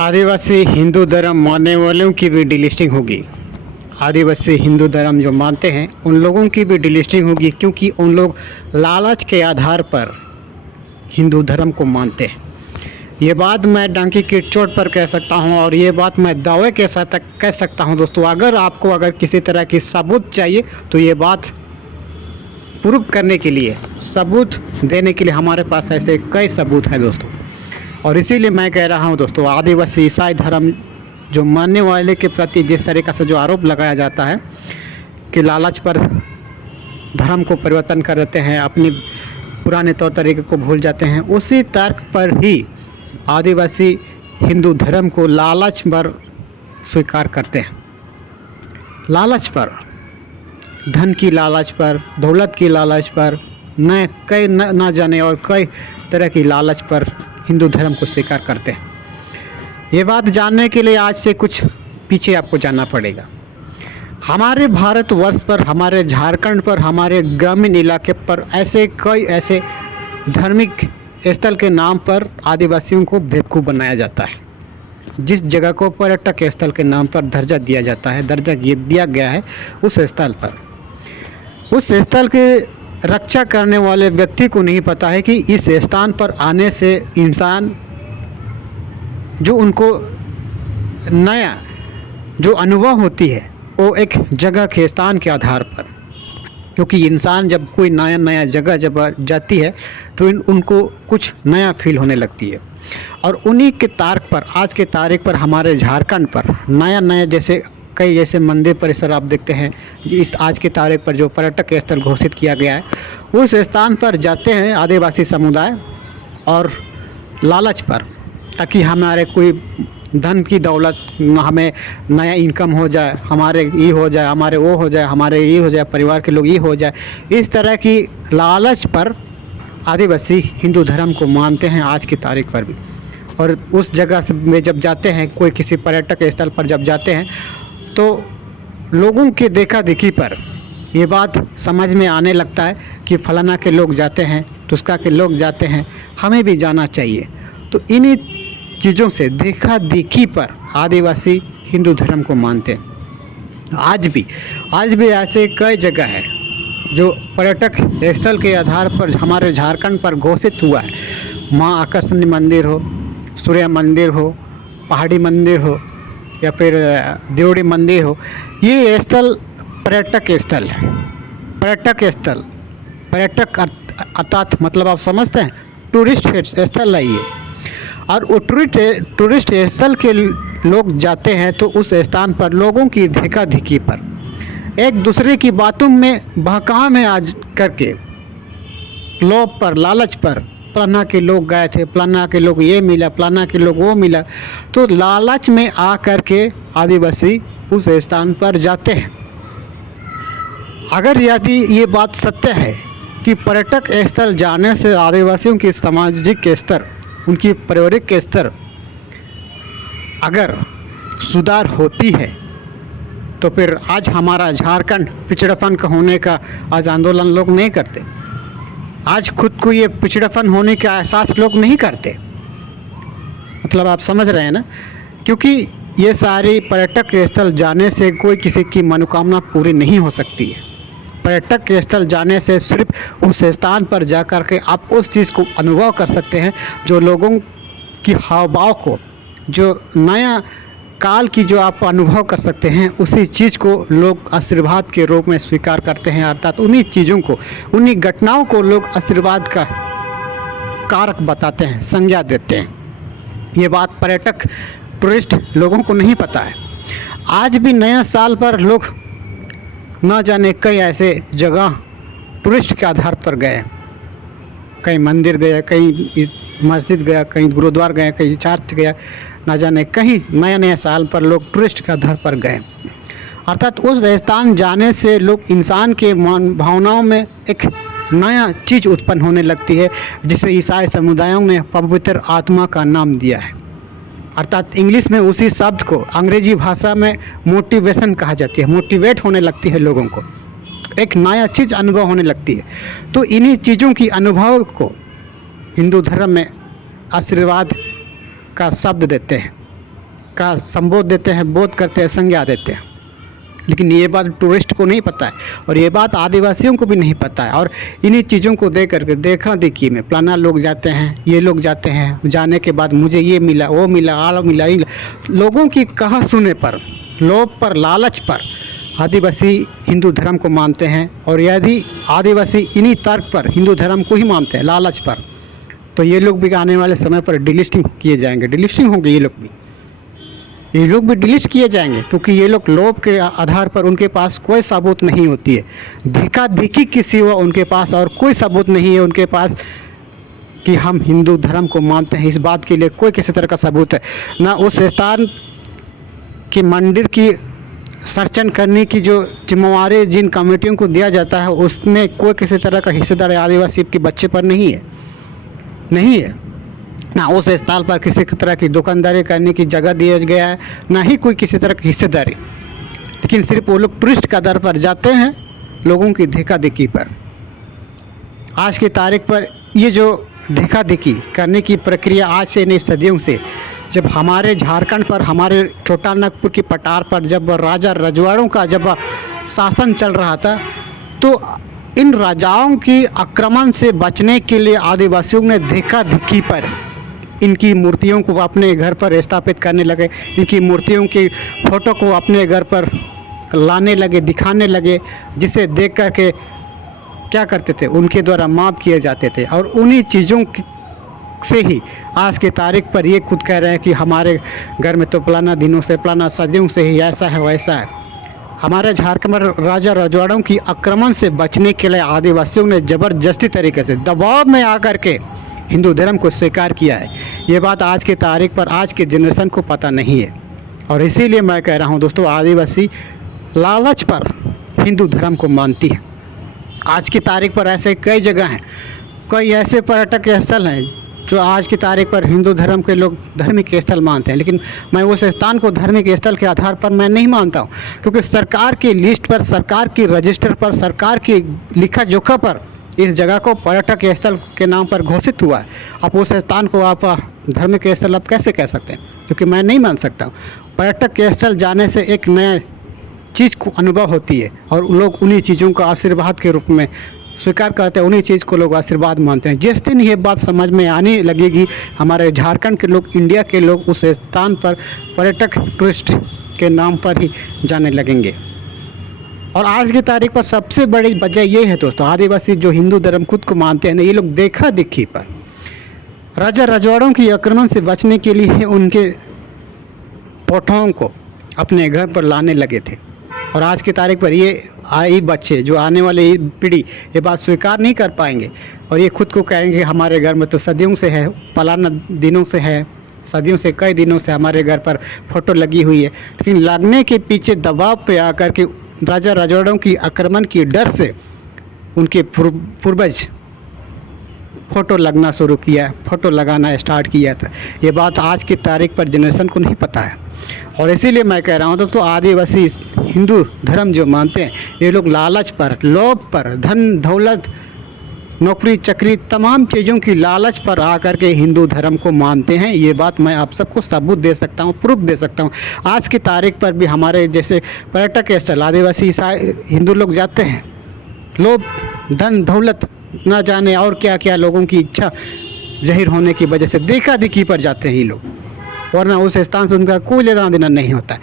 आदिवासी हिंदू धर्म मानने वालों की भी डिलिस्टिंग होगी। आदिवासी हिंदू धर्म जो मानते हैं उन लोगों की भी डिलिस्टिंग होगी, क्योंकि उन लोग लालच के आधार पर हिंदू धर्म को मानते हैं। ये बात मैं डंकी की चोट पर कह सकता हूँ और ये बात मैं दावे के साथ कह सकता हूँ। दोस्तों, अगर किसी तरह की सबूत चाहिए तो ये बात प्रूव करने के लिए, सबूत देने के लिए हमारे पास ऐसे कई सबूत हैं दोस्तों। और इसीलिए मैं कह रहा हूँ दोस्तों, आदिवासी ईसाई धर्म जो मानने वाले के प्रति जिस तरीक़े से जो आरोप लगाया जाता है कि लालच पर धर्म को परिवर्तन कर देते हैं, अपनी पुराने तौर तरीके को भूल जाते हैं, उसी तर्क पर ही आदिवासी हिंदू धर्म को लालच पर स्वीकार करते हैं। लालच पर, धन की लालच पर, दौलत की लालच पर, न जाने और कई तरह की लालच पर हिंदू धर्म को स्वीकार करते हैं। ये बात जानने के लिए आज से कुछ पीछे आपको जाना पड़ेगा। हमारे भारतवर्ष पर, हमारे झारखंड पर, हमारे ग्रामीण इलाके पर ऐसे धार्मिक स्थल के नाम पर आदिवासियों को बेवकूफ़ बनाया जाता है। जिस जगह को पर्यटक स्थल के नाम पर दर्जा दिया गया है, उस स्थल पर, उस स्थल के रक्षा करने वाले व्यक्ति को नहीं पता है कि इस स्थान पर आने से इंसान जो उनको नया जो अनुभव होती है वो एक जगह के स्थान के आधार पर, क्योंकि इंसान जब कोई नया जगह जब जाती है तो उनको कुछ नया फील होने लगती है। और उन्हीं के तारीख पर, आज के तारीख पर हमारे झारखंड पर नया जैसे मंदिर परिसर आप देखते हैं, इस आज के तारीख पर जो पर्यटक स्थल घोषित किया गया है, उस स्थान पर जाते हैं आदिवासी समुदाय और लालच पर, ताकि हमारे कोई धन की दौलत, हमें नया इनकम हो जाए, हमारे ये हो जाए, हमारे वो हो जाए, हमारे ये हो जाए, परिवार के लोग ये हो जाए। इस तरह की लालच पर आदिवासी हिंदू धर्म को मानते हैं आज की तारीख पर भी। और उस जगह में जब जाते हैं, कोई किसी पर्यटक स्थल पर जब जाते हैं, तो लोगों के देखा देखी पर ये बात समझ में आने लगता है कि फलाना के लोग जाते हैं, तुस्का के लोग जाते हैं, हमें भी जाना चाहिए। तो इन्हीं चीज़ों से देखा देखी पर आदिवासी हिंदू धर्म को मानते हैं। आज भी ऐसे कई जगह है जो पर्यटक स्थल के आधार पर हमारे झारखंड पर घोषित हुआ है। माँ आकर्षणी मंदिर हो, सूर्य मंदिर हो, पहाड़ी मंदिर हो, या फिर देवड़ी मंदिर हो, ये स्थल पर्यटक स्थल है। पर्यटक अर्थात मतलब आप समझते हैं, टूरिस्ट स्थल है ये। और वो टूरिस्ट स्थल के लोग जाते हैं तो उस स्थान पर लोगों की देखा देखी पर, एक दूसरे की बातों में बहकाव में आज करके, लोभ पर, लालच पर, फलाना के लोग गए थे, फलाना के लोग ये मिला, फलाना के लोग वो मिला, तो लालच में आ कर के आदिवासी उस स्थान पर जाते हैं। अगर यदि ये बात सत्य है कि पर्यटक स्थल जाने से आदिवासियों की सामाजिक स्तर, उनकी पारिवारिक स्तर अगर सुधार होती है, तो फिर आज हमारा झारखंड पिछड़ापन का होने का आज आंदोलन लोग नहीं करते। आज खुद को ये पिछड़ापन होने का एहसास लोग नहीं करते। मतलब आप समझ रहे हैं ना, क्योंकि ये सारी पर्यटक स्थल जाने से कोई किसी की मनोकामना पूरी नहीं हो सकती है। पर्यटक स्थल जाने से सिर्फ उस स्थान पर जा कर के आप उस चीज़ को अनुभव कर सकते हैं, जो लोगों की हाव भाव को, जो नया काल की जो आप अनुभव कर सकते हैं, उसी चीज़ को लोग आशीर्वाद के रूप में स्वीकार करते हैं। अर्थात उन्हीं चीज़ों को, उन्हीं घटनाओं को लोग आशीर्वाद का कारक बताते हैं, संज्ञा देते हैं। ये बात पर्यटक टूरिस्ट लोगों को नहीं पता है। आज भी नया साल पर लोग न जाने कई ऐसे जगह टूरिस्ट के आधार पर गए, कहीं मंदिर गए, कहीं मस्जिद गया, कहीं गुरुद्वारा गए, कहीं चर्च गया, ना जाने कहीं नया साल पर लोग टूरिस्ट के आधार पर गए। अर्थात उस स्थान जाने से लोग, इंसान के मन भावनाओं में एक नया चीज़ उत्पन्न होने लगती है, जिसे ईसाई समुदायों ने पवित्र आत्मा का नाम दिया है। अर्थात इंग्लिश में उसी शब्द को अंग्रेजी भाषा में मोटिवेशन कहा जाती है। मोटिवेट होने लगती है लोगों को, एक नया चीज़ अनुभव होने लगती है। तो इन्हीं चीज़ों की अनुभव को हिंदू धर्म में आशीर्वाद का शब्द देते हैं। का संबोध देते हैं, बोध करते हैं, संज्ञा देते हैं। लेकिन ये बात टूरिस्ट को नहीं पता है और ये बात आदिवासियों को भी नहीं पता है। और इन्हीं चीज़ों को देख करके देखा देखी में फलाना लोग जाते हैं, ये लोग जाते हैं, जाने के बाद मुझे ये मिला, वो मिला, आल मिला, लोगों की कहा सुने पर, लोभ पर, लालच पर आदिवासी हिंदू धर्म को मानते हैं। और यदि आदिवासी इन्हीं तर्क पर हिंदू धर्म को ही मानते हैं, लालच पर, तो ये लोग भी आने वाले समय पर डिलिस्टिंग किए जाएंगे, डिलिस्टिंग होंगे ये लोग भी डिलीट किए जाएंगे, क्योंकि ये लोग लोभ के आधार पर, उनके पास कोई सबूत नहीं होती है, देखा देखी के सिवा उनके पास और कोई सबूत नहीं है उनके पास कि हम हिंदू धर्म को मानते हैं। इस बात के लिए कोई किसी तरह का सबूत है ना। उस स्थान के मंदिर की सर्जन करने की जो जिम्मेवारी जिन कमेटियों को दिया जाता है, उसमें कोई किसी तरह का हिस्सेदार आदिवासी के बच्चे पर नहीं है ना। उस स्थल पर किसी तरह की दुकानदारी करने की जगह दिया गया है, ना ही कोई किसी तरह की हिस्सेदारी। लेकिन सिर्फ वो लोग टूरिस्ट के आधार पर जाते हैं, लोगों की देखा देखी पर। आज की तारीख पर ये जो देखा देखी करने की प्रक्रिया आज से नहीं, सदियों से, जब हमारे झारखंड पर, हमारे छोटा नागपुर की पठार पर जब राजा रजवाड़ों का जब शासन चल रहा था, तो इन राजाओं की आक्रमण से बचने के लिए आदिवासियों ने देखा देखी पर इनकी मूर्तियों को अपने घर पर स्थापित करने लगे, इनकी मूर्तियों की फ़ोटो को अपने घर पर लाने लगे, दिखाने लगे, जिसे देख कर के क्या करते थे, उनके द्वारा माप किए जाते थे। और उन्हीं चीज़ों से ही आज की तारीख पर ये खुद कह रहे हैं कि हमारे घर में तो फलाना दिनों से, फलाना सदियों से ही ऐसा है, वैसा है। हमारे झारखंड में राजा रजवाड़ों की आक्रमण से बचने के लिए आदिवासियों ने ज़बरदस्ती तरीके से दबाव में आकर के हिंदू धर्म को स्वीकार किया है। ये बात आज की तारीख पर, आज के जनरेशन को पता नहीं है। और इसीलिए मैं कह रहा हूँ दोस्तों, आदिवासी लालच पर हिंदू धर्म को मानती है। आज की तारीख पर ऐसे कई जगह हैं, कई ऐसे पर्यटक स्थल हैं जो आज की तारीख पर हिंदू धर्म के लोग धार्मिक स्थल मानते हैं। लेकिन मैं उस स्थान को धार्मिक स्थल के आधार पर मैं नहीं मानता हूँ, क्योंकि सरकार की लिस्ट पर, सरकार की रजिस्टर पर, सरकार की लिखा जोखा पर इस जगह को पर्यटक स्थल के नाम पर घोषित हुआ है। अब उस स्थान को आप धार्मिक स्थल आप कैसे कह सकते हैं? क्योंकि मैं नहीं मान सकता हूँ। पर्यटक स्थल जाने से एक नया चीज़ को अनुभव होती है और लोग उन्हीं चीज़ों को आशीर्वाद के रूप में स्वीकार करते हैं, उन्हीं चीज़ को लोग आशीर्वाद मानते हैं। जिस दिन ये बात समझ में आने लगेगी, हमारे झारखंड के लोग, इंडिया के लोग उस स्थान पर पर्यटक टूरिस्ट के नाम पर ही जाने लगेंगे। और आज की तारीख पर सबसे बड़ी वजह ये है दोस्तों, आदिवासी जो हिंदू धर्म खुद को मानते हैं ना, ये लोग देखा देखी पर राजा रजवाड़ों की आक्रमण से बचने के लिए उनके पोठाओं को अपने घर पर लाने लगे थे। और आज की तारीख पर ये बच्चे जो आने वाले पीढ़ी ये बात स्वीकार नहीं कर पाएंगे और ये खुद को कहेंगे हमारे घर में तो सदियों से है, फलाना दिनों से है, सदियों से, कई दिनों से हमारे घर पर फ़ोटो लगी हुई है। लेकिन लगने के पीछे दबाव पे आकर के राजा रजवाड़ों की आक्रमण की डर से उनके पूर्वज फ़ोटो लगना शुरू किया, फ़ोटो लगाना स्टार्ट किया था। ये बात आज की तारीख पर जनरेशन को नहीं पता है। और इसीलिए मैं कह रहा हूँ दोस्तों, आदिवासी हिंदू धर्म जो मानते हैं, ये लोग लालच पर, लोभ पर, धन दौलत, नौकरी चाकरी, तमाम चीज़ों की लालच पर आकर के हिंदू धर्म को मानते हैं। ये बात मैं आप सबको सबूत दे सकता हूँ, प्रूफ दे सकता हूँ। आज की तारीख पर भी हमारे जैसे पर्यटक स्थल आदिवासी ईसाई हिंदू लोग जाते हैं, लोभ, धन दौलत, ना जाने और क्या क्या लोगों की इच्छा जाहिर होने की वजह से देखा देखी पर जाते हैं ये लोग, वरना उस स्थान से उनका कोई लेना देना नहीं होता है।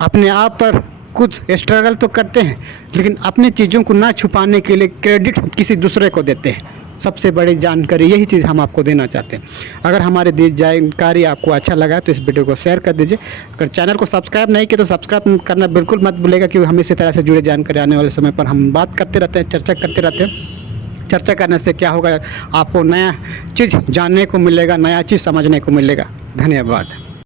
अपने आप पर कुछ स्ट्रगल तो करते हैं, लेकिन अपने चीज़ों को ना छुपाने के लिए क्रेडिट किसी दूसरे को देते हैं। सबसे बड़ी जानकारी यही चीज़ हम आपको देना चाहते हैं। अगर हमारी दी जानकारी आपको अच्छा लगा तो इस वीडियो को शेयर कर दीजिए। अगर चैनल को सब्सक्राइब नहीं किया तो सब्सक्राइब करना बिल्कुल मत भूलेगा, क्योंकि हम इसी तरह से जुड़े जानकारी आने वाले समय पर हम बात करते रहते हैं, चर्चा करते रहते हैं। चर्चा करने से क्या होगा, आपको नया चीज़ जानने को मिलेगा, नया चीज़ समझने को मिलेगा। धन्यवाद।